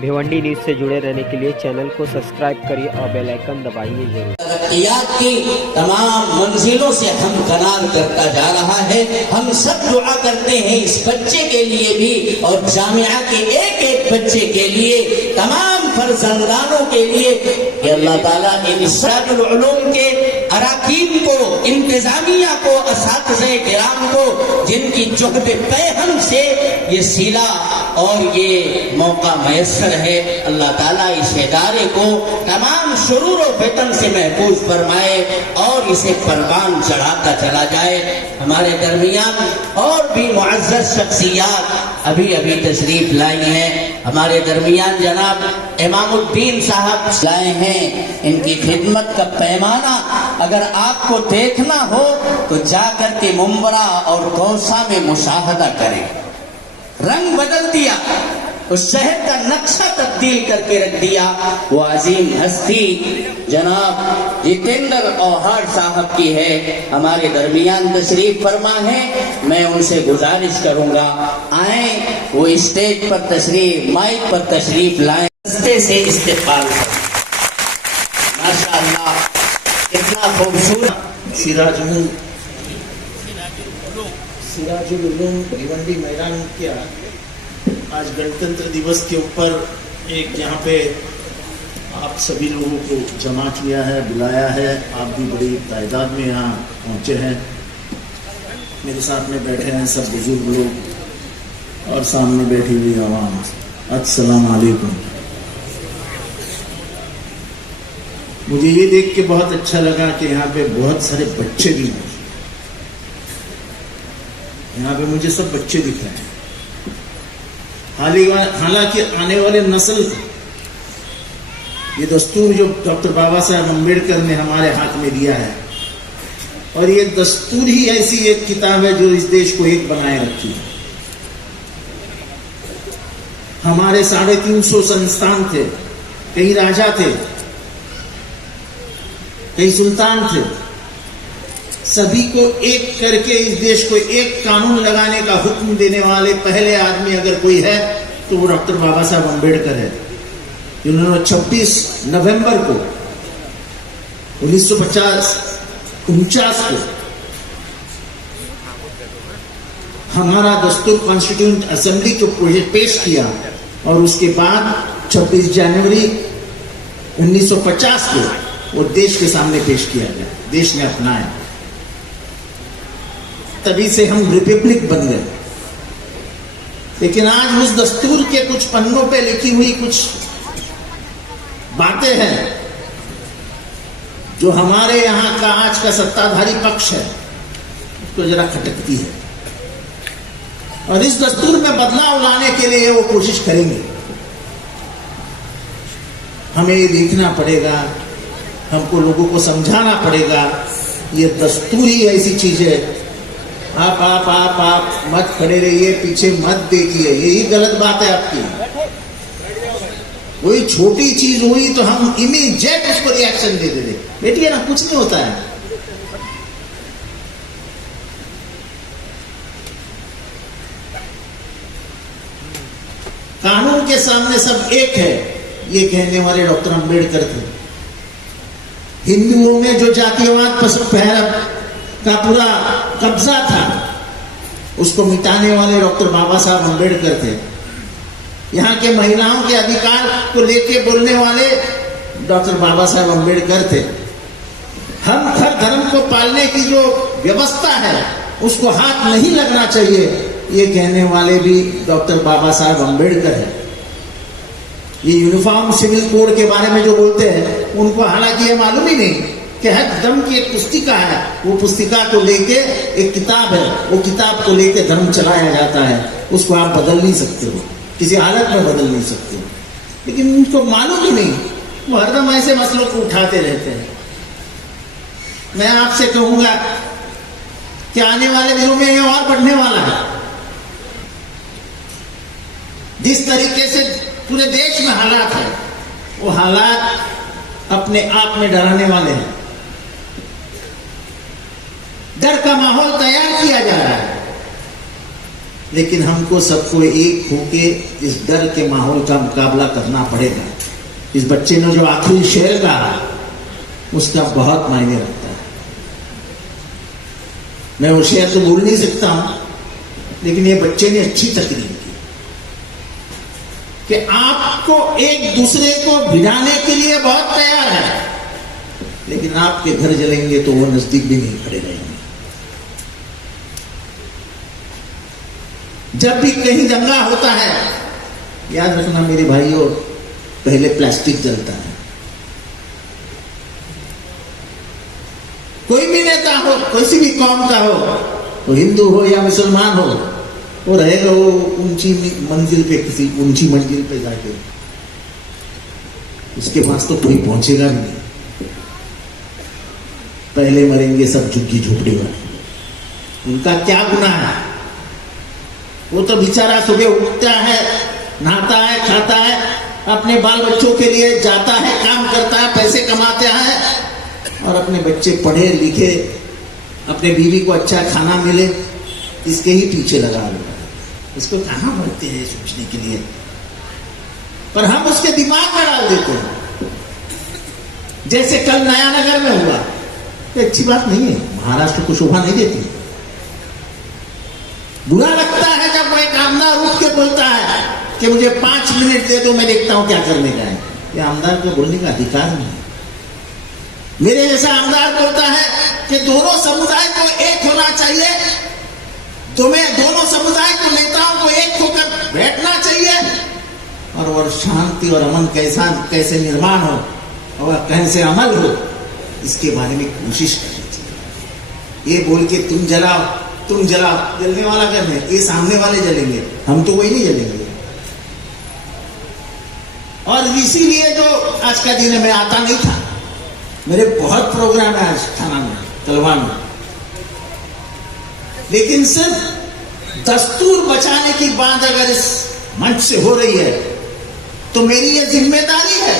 Bhiwandi news से जुड़े रहने के लिए चैनल को सब्सक्राइब करिए और बेल आइकन दबाइए जरूर। तरक्कियात की तमाम मंजिलों से हम कनार करता जा रहा है। हम सब दुआ करते हैं इस बच्चे के लिए भी और जामिया के एक एक बच्चे के लिए, तमाम फर्जंदानों के लिए कि अल्लाह ताला इन इस्लामुल उलूम के अराकीन को, इंतजामिया को, असातिज़े किराम को, जिनकी जुहद पैहम से ये सिला और ये मौका मैसर है, अल्लाह ताला इस इदारे को तमाम शुरूर और फितन से महफूज फरमाए और इसे परवान चढ़ाता चला जाए। हमारे दरमियान और भी मुअज़्ज़ज़ शख्सियात अभी अभी तशरीफ लाई हैं। हमारे दरमियान जनाब इमामुद्दीन साहब लाए हैं। इनकी खिदमत का पैमाना अगर आपको देखना हो तो जाकर के मुंबरा और गौसा में मुशाहदा करें। रंग बदल दिया, उस शहर का नक्शा तब्दील करके रख दिया। वो अजीम हस्ती जनाब जितेंद्र औहाड़ साहब की है, हमारे दरमियान तशरीफ फरमा है। मैं उनसे गुजारिश करूंगा आए वो स्टेज पर तशरीफ, माइक पर तशरीफ लाएं, रस्ते से इस्तेमाल करें। माशाअल्लाह कितना खूबसूरत। सिराजुल उलूम भिवंडी मैदान किया आज गणतंत्र दिवस के ऊपर एक यहाँ पे आप सभी लोगों को जमा किया है, बुलाया है। आप भी बड़ी तादाद में यहाँ पहुँचे हैं। मेरे साथ में बैठे हैं सब बुजुर्ग लोग और सामने बैठी हुई आवाम। अस्सलाम वालेकुम। मुझे ये देख के बहुत अच्छा लगा कि यहाँ पे बहुत सारे बच्चे भी हैं। यहाँ पे मुझे सब बच्चे दिख रहे हैं। हालांकि आने वाले नस्ल ये दस्तूर जो डॉक्टर बाबा साहब अम्बेडकर ने हमारे हाथ में दिया है, और ये दस्तूर ही ऐसी एक किताब है जो इस देश को एक बनाए रखी है। हमारे 350 संस्थान थे, कई राजा थे, कई सुल्तान थे। सभी को एक करके इस देश को एक कानून लगाने का हुक्म देने वाले पहले आदमी अगर कोई है तो वो डॉक्टर बाबा साहब अम्बेडकर है। जिन्होंने 26 नवंबर को 1949 को हमारा दस्तूर कॉन्स्टिट्यूंट असेंबली को पेश किया और उसके बाद 26 जनवरी 1950 को वो देश के सामने पेश किया गया, देश ने अपनाया। तभी से हम रिपब्लिक बन गए। लेकिन आज उस दस्तूर के कुछ पन्नों पे लिखी हुई कुछ बातें हैं जो हमारे यहां का आज का सत्ताधारी पक्ष है तो जरा खटकती है, और इस दस्तूर में बदलाव लाने के लिए वो कोशिश करेंगे। हमें ये देखना पड़ेगा, हमको लोगों को समझाना पड़ेगा। ये दस्तूर ही ऐसी चीज है। आप मत खड़े रहिए, पीछे मत देखिए, यही गलत बात है आपकी। कोई छोटी चीज हुई तो हम इमीडिएट उसको रिएक्शन दे देते, बेटिए ना, कुछ नहीं होता है। कानून के सामने सब एक है, ये कहने वाले डॉक्टर अंबेडकर थे। हिंदुओं में जो जातिवाद का पूरा कब्जा था उसको मिटाने वाले डॉक्टर बाबा साहब अम्बेडकर थे। यहाँ के महिलाओं के अधिकार को लेके बोलने वाले डॉक्टर बाबा साहब अम्बेडकर थे। हम हर धर्म को पालने की जो व्यवस्था है उसको हाथ नहीं लगना चाहिए, ये कहने वाले भी डॉक्टर बाबा साहब अम्बेडकर है। ये यूनिफॉर्म सिविल कोड के बारे में जो बोलते हैं उनको हालांकि ये मालूम ही नहीं कि हर धर्म की एक पुस्तिका है, वो पुस्तिका को लेके एक किताब है, वो किताब को लेके धर्म चलाया जाता है। उसको आप बदल नहीं सकते हो, किसी हालत में बदल नहीं सकते हो। लेकिन उनको मालूम ही नहीं, वो हरदम ऐसे मसलों को उठाते रहते हैं। मैं आपसे कहूंगा कि आने वाले दिनों में ये और बढ़ने वाला है। जिस तरीके से पूरे देश में हालात है, वो हालात अपने आप में डराने वाले हैं। डर का माहौल तैयार किया जा रहा है। लेकिन हमको सबको एक होके इस डर के माहौल का मुकाबला करना पड़ेगा। इस बच्चे ने जो आखिरी शेर कहा उसका बहुत मायने रखता है। मैं वो शेर तो बोल नहीं सकता हूं, लेकिन ये बच्चे ने अच्छी तकरीर की कि आपको एक दूसरे को भिड़ाने के लिए बहुत तैयार है, लेकिन आपके घर जलेंगे तो वो नजदीक भी नहीं खड़े रहेंगे। जब भी कहीं दंगा होता है, याद रखना मेरे भाइयों, पहले प्लास्टिक जलता है। कोई भी नेता हो, किसी भी कौम का हो, वो हिंदू हो या मुसलमान हो, वो रहेगा वो ऊंची मंजिल पे, किसी ऊंची मंजिल पे जाके, उसके पास तो कोई पहुंचेगा भी नहीं। पहले मरेंगे सब झुग्गी झोपड़ी वाले। उनका क्या गुनाह है? वो तो बेचारा सुबह उठता है, नहाता है, खाता है, अपने बाल बच्चों के लिए जाता है, काम करता है, पैसे कमाते हैं, और अपने बच्चे पढ़े लिखे, अपने बीवी को अच्छा खाना मिले, इसके ही पीछे लगा हुआ है। इसको कहां बढ़ते हैं सोचने के लिए, पर हम उसके दिमाग में डाल देते हैं। जैसे कल नयानगर में हुआ, ये अच्छी बात नहीं है, महाराष्ट्र को शोभा नहीं देती। बुरा लगता है जब कोई आमदार उठ के बोलता है कि मुझे 5 मिनट दे दो, मैं देखता हूं क्या करने का है। ये आमदार को बोलने का अधिकार नहीं है। मेरे जैसा आमदार बोलता है कि दोनों समुदाय को एक होना चाहिए, तुम्हें दोनों समुदाय को नेताओं को एक होकर बैठना चाहिए, और शांति और अमन कैसे निर्माण हो और कैसे अमल हो, इसके बारे में कोशिश करनी चाहिए। ये बोल के तुम जलाओ, जलने वाला करने, ये सामने वाले जलेंगे, हम तो वही नहीं जलेंगे। और इसीलिए जो आज का दिन मैं आता नहीं था, मेरे बहुत प्रोग्राम है आज थाना में, तलवान में, लेकिन सिर्फ दस्तूर बचाने की बात अगर इस मंच से हो रही है तो मेरी ये जिम्मेदारी है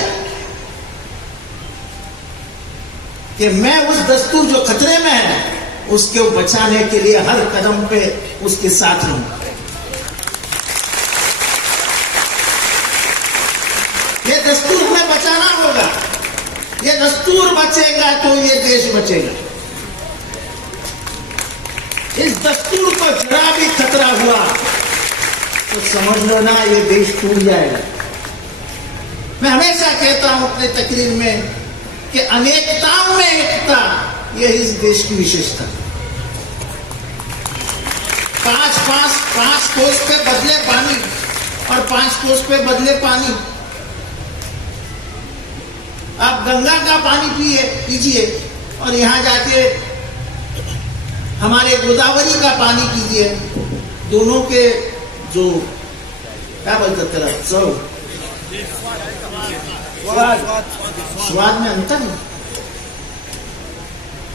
कि मैं उस दस्तूर जो खतरे में है उसके बचाने के लिए हर कदम पे उसके साथ रहूं। ये दस्तूर हमें बचाना होगा। ये दस्तूर बचेगा तो ये देश बचेगा। इस दस्तूर को जरा भी खतरा हुआ तो समझ लो ना, ये देश टूट जाएगा। मैं हमेशा कहता हूं अपने तकरीर में कि अनेकताओं में एकता, यह इस देश की विशेषता। 5 कोस पे बदले पानी और 5 कोस पे बदले पानी। आप गंगा का पानी पीजिए और यहां जाके हमारे गोदावरी का पानी पीजिए। दोनों के जो क्या बोलते हैं, स्वाद में अंतर है।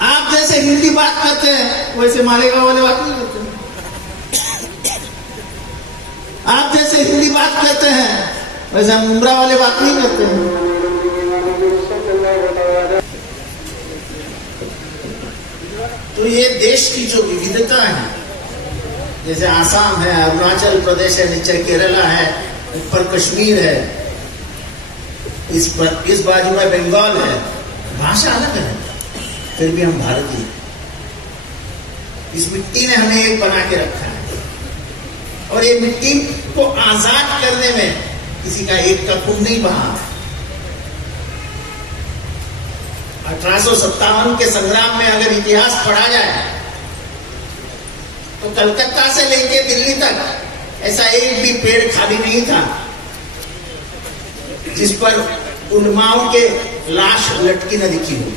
आप जैसे हिंदी बात करते हैं वैसे मालेगांव वाले बात नहीं करते हैं। आप जैसे हिंदी बात करते हैं वैसे हम मुंब्रा वाले बात नहीं करते हैं। तो ये देश की जो विविधता है, जैसे आसाम है, अरुणाचल प्रदेश है, नीचे केरला है, ऊपर कश्मीर है, इस बाजू में बंगाल है, भाषा अलग है, फिर भी हम भारतीय। इस मिट्टी ने हमें एक बना के रखा है, और ये मिट्टी को आजाद करने में किसी का एक का खून नहीं बहा। 1857 के संग्राम में अगर इतिहास पढ़ा जाए तो कलकत्ता से लेके दिल्ली तक ऐसा एक भी पेड़ खाली नहीं था जिस पर उलमाओं के लाश लटकी न दिखी हो।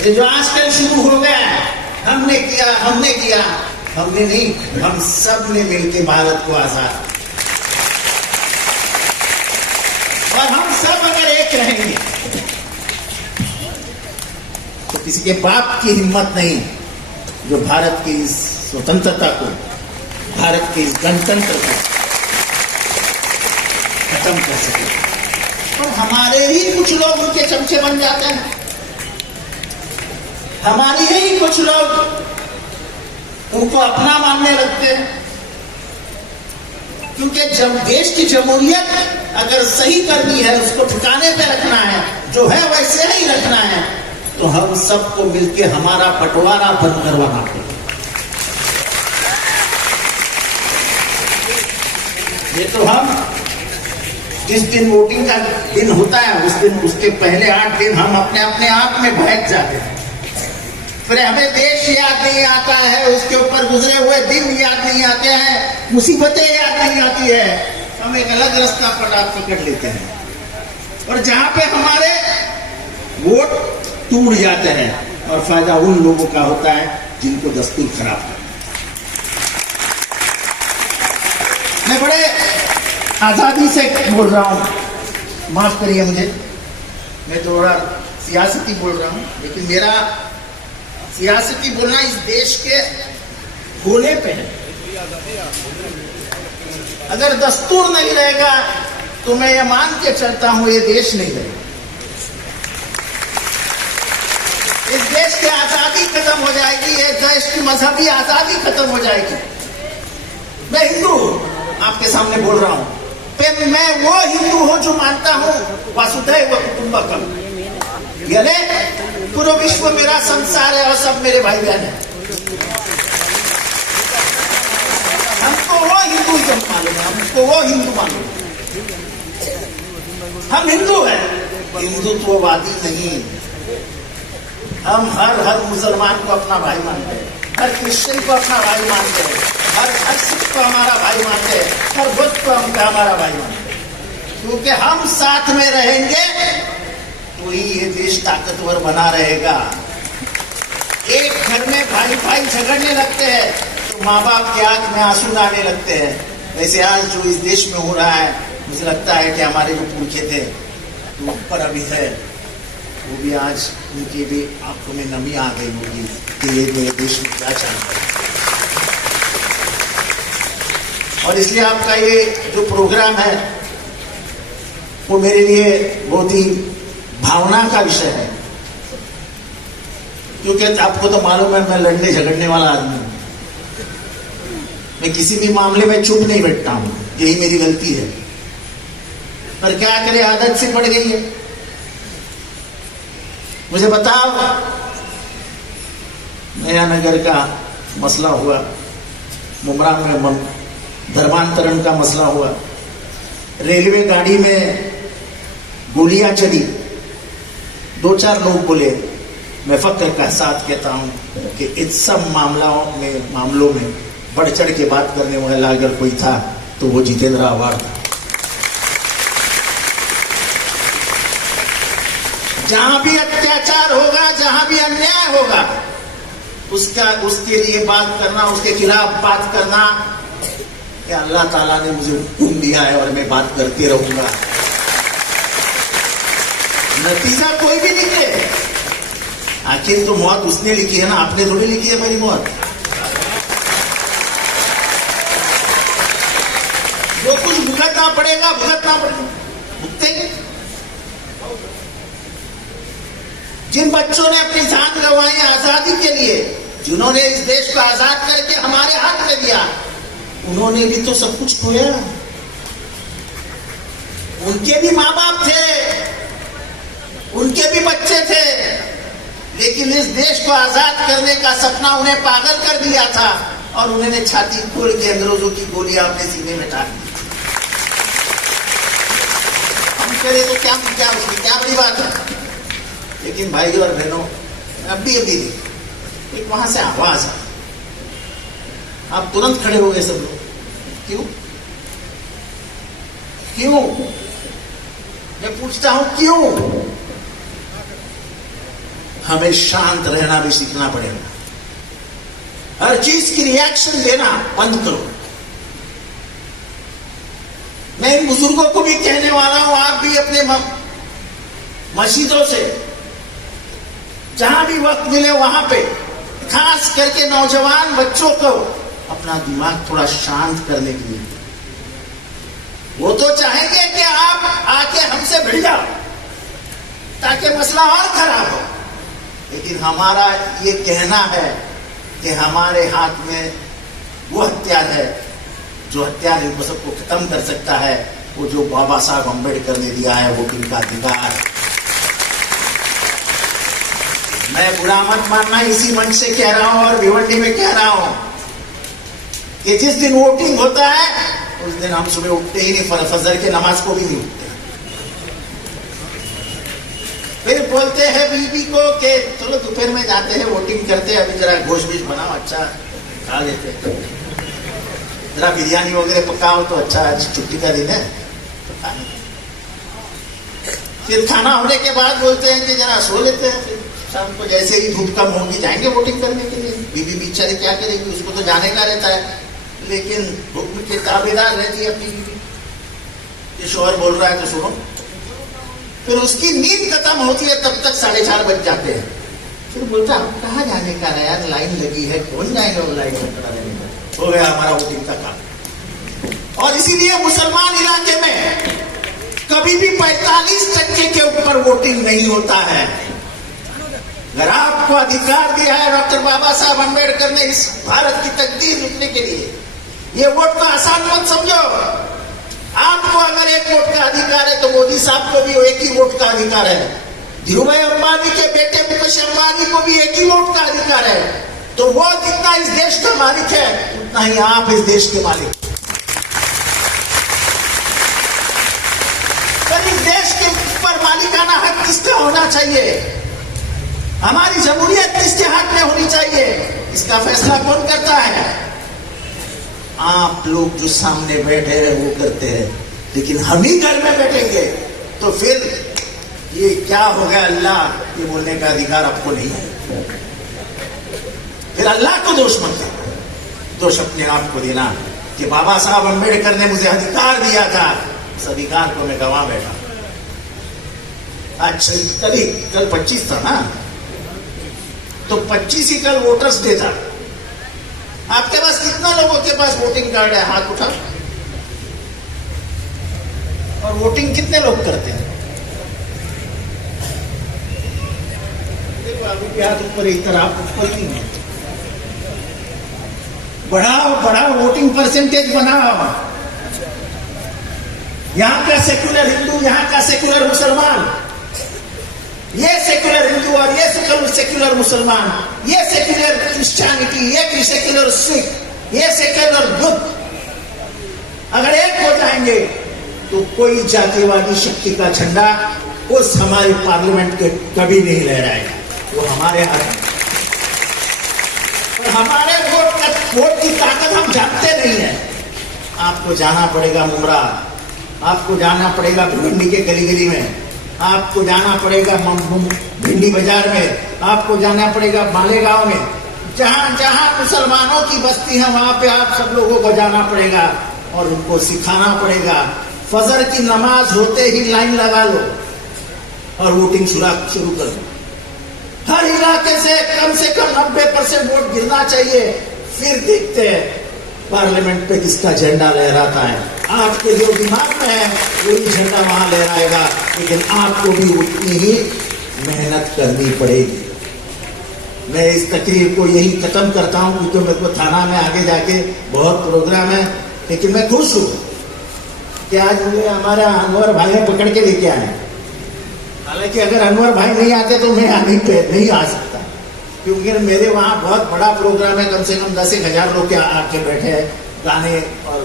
ये जो आजकल शुरू हो गया, हमने किया, हमने नहीं, हम सब ने मिलकर भारत को आजाद। और हम सब अगर एक रहेंगे तो किसी के बाप की हिम्मत नहीं जो भारत की इस स्वतंत्रता को, भारत के इस गणतंत्र को खत्म कर सके। और हमारे ही कुछ लोग उनके चमचे बन जाते हैं। हमारी ही कुछ लोग उनको अपना मानने लगते हैं, क्योंकि जब देश की जमहूरियत अगर सही करनी है, उसको ठिकाने पे रखना है, जो है वैसे ही रखना है, तो हम सबको मिलके हमारा बंटवारा बंद करवाना पड़ेगा। ये तो हम जिस दिन वोटिंग का दिन होता है उस दिन, उसके पहले 8 दिन हम अपने अपने आप में बहक जाते हैं, फिर हमें देश याद नहीं आता है, उसके ऊपर गुजरे हुए दिन याद नहीं आते हैं, मुसीबतें याद नहीं आती है, हम एक अलग रास्ता पकड़ लेते हैं, और जहां पे हमारे वोट टूट जाते हैं, और फायदा उन लोगों का होता है जिनको दस्तूर खराब है। मैं बड़े आजादी से बोल रहा हूं, माफ करिए मुझे, मैं थोड़ा सियासती बोल रहा हूं, लेकिन मेरा सियासती बोलना इस देश के होने पे है। अगर दस्तूर नहीं रहेगा तो मैं ये मान के चलता हूं ये देश नहीं रहेगा। इस देश की आजादी खत्म हो जाएगी, इस देश की मजहबी आजादी खत्म हो जाएगी। मैं हिंदू हूं, आपके सामने बोल रहा हूं, पर मैं वो हिंदू हूं जो मानता हूं वसुधैव कुटुंबकम, यानी पूरा विश्व मेरा संसार है और सब मेरे भाई बहन हैं। हमको वो हिंदुइज्म मालूम है, हमको वो हिंदू मालूम है। हम हिंदू हैं, हिंदुत्ववादी नहीं। हम हर मुसलमान को अपना भाई मानते हैं, हर क्रिश्चियन को अपना भाई मानते हैं, हर सिख को हमारा भाई मानते हैं, हर बुद्ध को हमारा भाई मानते हैं, क्योंकि हम साथ में रहेंगे तो ही ये देश ताकतवर बना रहेगा। एक घर में भाई भाई झगड़ने लगते हैं तो माँ बाप की आंख में आंसू आने लगते हैं। वैसे आज जो इस देश में हो रहा है, मुझे लगता है कि हमारे जो पुरखे थे तो ऊपर अभी है, वो भी आज उनकी भी आंखों में नमी आ गई होगी कि ये मेरे देश में क्या चल रहा है। और इसलिए आपका ये जो प्रोग्राम है वो मेरे लिए बहुत ही भावना का विषय है, क्योंकि आपको तो मालूम है मैं लड़ने झगड़ने वाला आदमी हूं। मैं किसी भी मामले में चुप नहीं बैठता हूं, यही मेरी गलती है, पर क्या करें, आदत से पड़ गई है। मुझे बताओ, नया नगर का मसला हुआ, मुमरा में धर्मांतरण का मसला हुआ, रेलवे गाड़ी में गोलियां चली, 2-4 लोग बोले। मैं फक्र का साथ कहता हूं कि इस सब मामलों में बढ़ चढ़ के बात करने वाला अगर कोई था तो वो जितेंद्र आव्हाड था। जहां भी अत्याचार होगा, जहां भी अन्याय होगा, उसके लिए बात करना, उसके खिलाफ बात करना, ये अल्लाह ताला ने मुझे हुक्म दिया है और मैं बात करते रहूंगा। नतीजा कोई भी निकले, आखिर तो मौत उसने लिखी है ना, आपने थोड़ी लिखी है मेरी मौत। जो कुछ भुगतना पड़ेगा भुगतेंगे। जिन बच्चों ने अपनी जान गंवाई आजादी के लिए, जिन्होंने इस देश को आजाद करके हमारे हाथ में दिया, उन्होंने भी तो सब कुछ खोया। उनके भी माँ बाप थे, उनके भी बच्चे थे, लेकिन इस देश को आजाद करने का सपना उन्हें पागल कर दिया था और उन्होंने छाती खोल के अंग्रेजों की गोलियां अपने सीने में डाल दी। हम कह रहे तो क्या बड़ी बात है। लेकिन भाई और बहनों, अभी एक वहां से आवाज आई, आप तुरंत खड़े हो गए सब लोग। क्यों? मैं पूछता हूं क्यों? हमें शांत रहना भी सीखना पड़ेगा। हर चीज की रिएक्शन देना बंद करो। मैं इन बुजुर्गों को भी कहने वाला हूं, आप भी अपने मस्जिदों से जहां भी वक्त मिले वहां पे, खास करके नौजवान बच्चों को अपना दिमाग थोड़ा शांत करने के लिए। वो तो चाहेंगे कि आप आके हमसे भिड़ जाओ ताकि मसला और खराब हो, लेकिन हमारा ये कहना है कि हमारे हाथ में वो हथियार है जो हथियार इन सबको खत्म कर सकता है, वो जो बाबा साहब अम्बेडकर ने दिया है वोटिंग का अधिकार। मैं बुरा मत मानना, इसी मंच से कह रहा हूं और भिवंडी में कह रहा हूं कि जिस दिन वोटिंग होता है उस दिन हम सुबह उठते ही नहीं, फजर के नमाज को भी नहीं उठते। फिर बोलते हैं बीबी को कि चलो दोपहर में जाते हैं वोटिंग करते हैं, अभी जरा गोश्त बीज बनाओ, अच्छा खा लेते हैं, जरा बिरयानी वगैरह पकाओ तो अच्छा, आज छुट्टी का दिन है तो खाने। फिर खाना होने के बाद बोलते हैं कि जरा सो लेते हैं, फिर शाम को जैसे ही धूप कम होगी जाएंगे वोटिंग करने के लिए। बीबी बेचारी क्या करेगी, उसको तो जाने का रहता है, लेकिन हुक्म के ताबेदार रहती है अपनी बीवी। ये शोहर बोल रहा है तो सुनो। फिर उसकी नींद खत्म होती है, तब तक 4:30 बज जाते हैं। फिर बोलता हम कहाँ जाने का है यार, लाइन लगी है, कौन जाएगा वो लाइन में खड़ा रहने का। हो गया हमारा वोटिंग का काम। और इसीलिए मुसलमान इलाके में कभी भी 45% के ऊपर वोटिंग नहीं होता है। अगर आपको अधिकार दिया है डॉक्टर बाबा साहब अम्बेडकर ने इस भारत की तकदीर लिखने के लिए, ये वोट को आसान मत समझो। आपको अगर एक वोट का अधिकार है तो मोदी साहब को भी एक ही वोट का अधिकार है, धीरूभाई अंबानी के बेटे मुकेश अंबानी को भी एक ही वोट का अधिकार है। तो वो जितना इस देश का मालिक है उतना ही आप इस देश के मालिक। पर इस देश के ऊपर मालिकाना हक किसका होना चाहिए, हमारी जमहूरियत किसके हाथ में होनी चाहिए, इसका फैसला कौन करता है? आप लोग जो सामने बैठे हैं वो करते हैं। लेकिन हम ही घर में बैठेंगे तो फिर ये क्या हो गया, अल्लाह ये बोलने का अधिकार आपको नहीं है। फिर अल्लाह को दोष मत देना, दोष अपने आप को देना कि बाबा साहब अम्बेडकर ने मुझे अधिकार दिया था, उस अधिकार को मैं गंवा बैठा। आज कल 25 था ना, तो 25 ही कल वोटर्स डे था। आपके पास कितना लोगों के पास वोटिंग कार्ड है, हाथ उठा। और वोटिंग कितने लोग करते हैं? देखो अभी भी हाथ ऊपर, एक तरह आप ऊपर ही है। बढ़ाओ वोटिंग परसेंटेज बनाओ। यहां का सेक्युलर हिंदू, यहां का सेक्युलर मुसलमान, ये सेक्युलर हिंदू और ये सेक्युलर मुसलमान, ये सेक्युलर क्रिश्चियनिटी, ये सेक्युलर सिख, ये सेक्युलर बुद्ध, अगर एक हो जाएंगे तो कोई जातिवादी शक्ति का झंडा उस हमारे पार्लियामेंट के कभी नहीं लहराएगा। वो हमारे हाथ में। और हमारे वोट की ताकत हम जानते नहीं है। आपको जाना पड़ेगा मुमरा, आपको जाना पड़ेगा भिवंडी के गली गली में, आपको जाना पड़ेगा भिंडी बाजार में, आपको जाना पड़ेगा मालेगांव में, जहां जहां मुसलमानों की बस्ती है वहां पे आप सब लोगों को जाना पड़ेगा और उनको सिखाना पड़ेगा। फजर की नमाज होते ही लाइन लगा लो और वोटिंग शुरू कर दो। हर इलाके से कम 90% वोट गिरना चाहिए, फिर देखते हैं पार्लियामेंट पे किसका झंडा लहराता है। आपके जो दिमाग में है वही झंडा वहां लहराएगा, लेकिन आपको भी उतनी ही मेहनत करनी पड़ेगी। मैं इस तकरीर को यही खत्म करता हूं क्योंकि मेरे को थाना में आगे जाके बहुत प्रोग्राम है, लेकिन मैं खुश हूं कि आज मुझे हमारा अनवर भाई ने पकड़ के लेके आए। हालांकि अगर अनवर भाई नहीं आते तो मैं नहीं आ सकता, क्योंकि मेरे वहां बहुत बड़ा प्रोग्राम है, कम से कम 10,000 लोग आके बैठे हैं, गाने और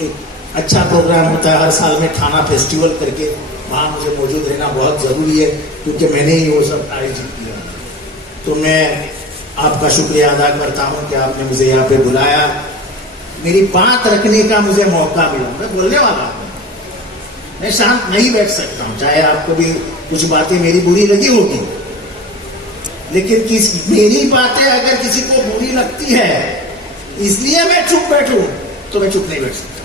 एक अच्छा प्रोग्राम होता है हर साल में थाना फेस्टिवल करके, वहां मुझे मौजूद रहना बहुत जरूरी है क्योंकि मैंने ही वो सब आयोजित किया। तो मैं आपका शुक्रिया अदा करता हूं कि आपने मुझे यहाँ पे बुलाया, मेरी बात रखने का मुझे मौका मिला। मैं बोलने वाला हूं, मैं शांत नहीं बैठ सकता हूं, चाहे आपको भी कुछ बातें मेरी बुरी लगी होगी, लेकिन मेरी बातें अगर किसी को बुरी लगती है इसलिए मैं चुप बैठूं तो मैं चुप नहीं बैठ सकता।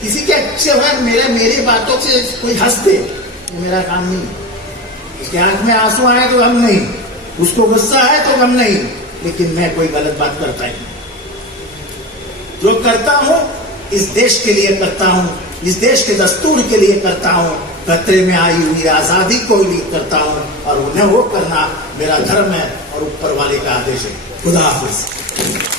किसी के अच्छे हो मेरी बातों से कोई हंस दे, मेरा काम नहीं। उसके आंख में आंसू आए तो गम नहीं, उसको गुस्सा है तो गम नहीं, लेकिन मैं कोई गलत बात करता ही नहीं। जो करता हूं इस देश के लिए करता हूं, इस देश के दस्तूर के लिए करता हूं, खतरे में आई हुई आजादी को लीड करता हूं और उन्हें वो करना मेरा धर्म है और ऊपर वाले का आदेश है। खुदा हाफिज।